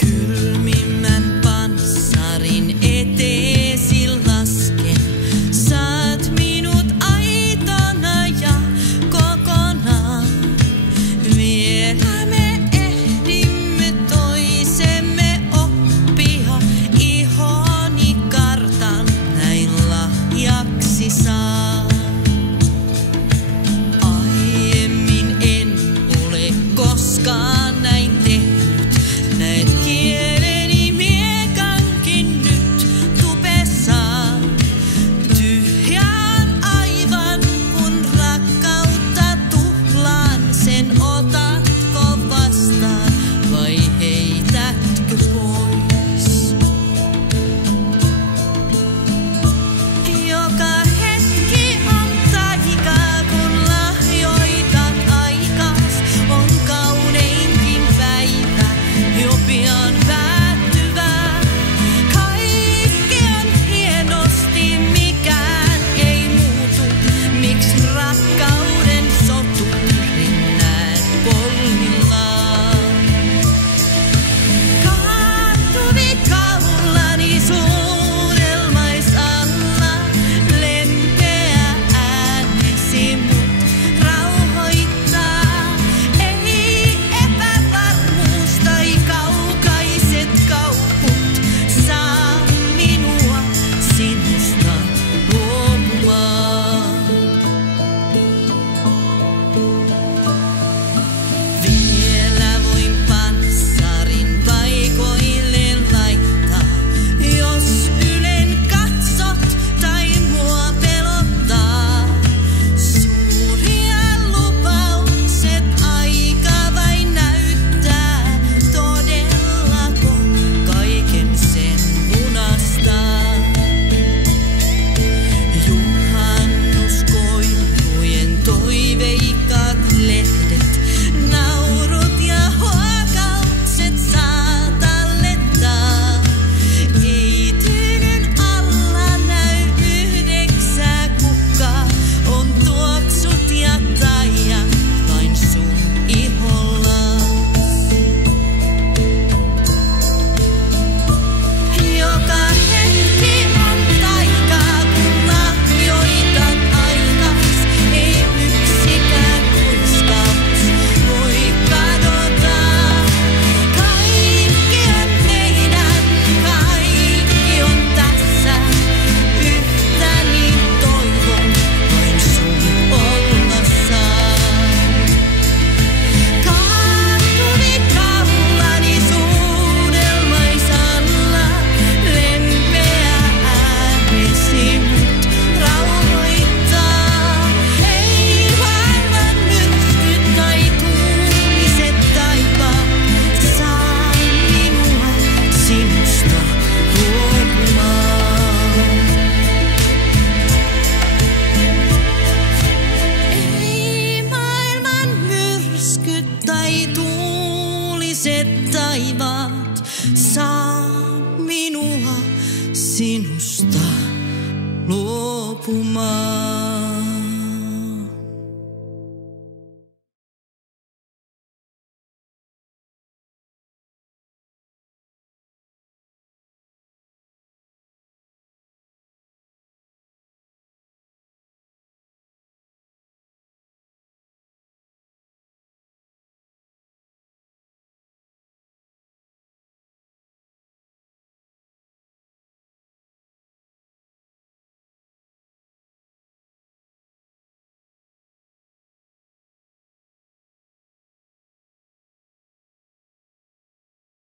Kylmimmän panssarin eteesi lasken. Saat minut aitona ja kokonaan. Vielä me ehdimme toisemme oppia. Ihoni kartan näin lahjaksi saa. Aiemmin en ole koskaan näin tehnyt. Näet kieleni miekankin nyt tupessaan. Tyhjään aivan kun rakkautta tuhlaan. Sen otatko vastaan vai heitätkö pois? Joka hetki on taikaa kun lahjoitat aikas. On kauneinkin päivä jo pian päättyvää. Kaikki on hienosti, mikään ei muutu. Miks rakkauden soturin näet polvillaan? Kaatuvi kaulani suudelmais alla. Lempeä äänesi mut rauhoittaa. Ei epävarmuus tai kaukaiset kauput saa minua sinusta luopumaan. Vielä voin panssarin paikoilleen laittaa. Jos ylen katsot tai mua pelottaa. Suuria lupaukset aika vain näyttää. Todellako kaiken sen lunastaa? Juhannuskoivujen toiveikkaat lehdet. Naurut ja huokaukset saa tallettaa. Ei tyynyn alla näy 9 kukkaa. On tuoksut ja taijat vain sun ihollas. Joka hetki on taikaa kun lahjoitat aikas. Ei yksikään kuiskaus voi kadota. Kaikki on meidän, kaikki on tässä. Yhtä niin toivon vain sun olla saa. Kaatuvi kaulani suudelmais alla. Lempeä äänesi mut rauhoittaa. Ei maailman myrskyt tai tuuliset taivaat saa minua sinusta luopumaan. Ei maailman myrskyt tai tuuliset taivaat saa minua sinusta luopumaan.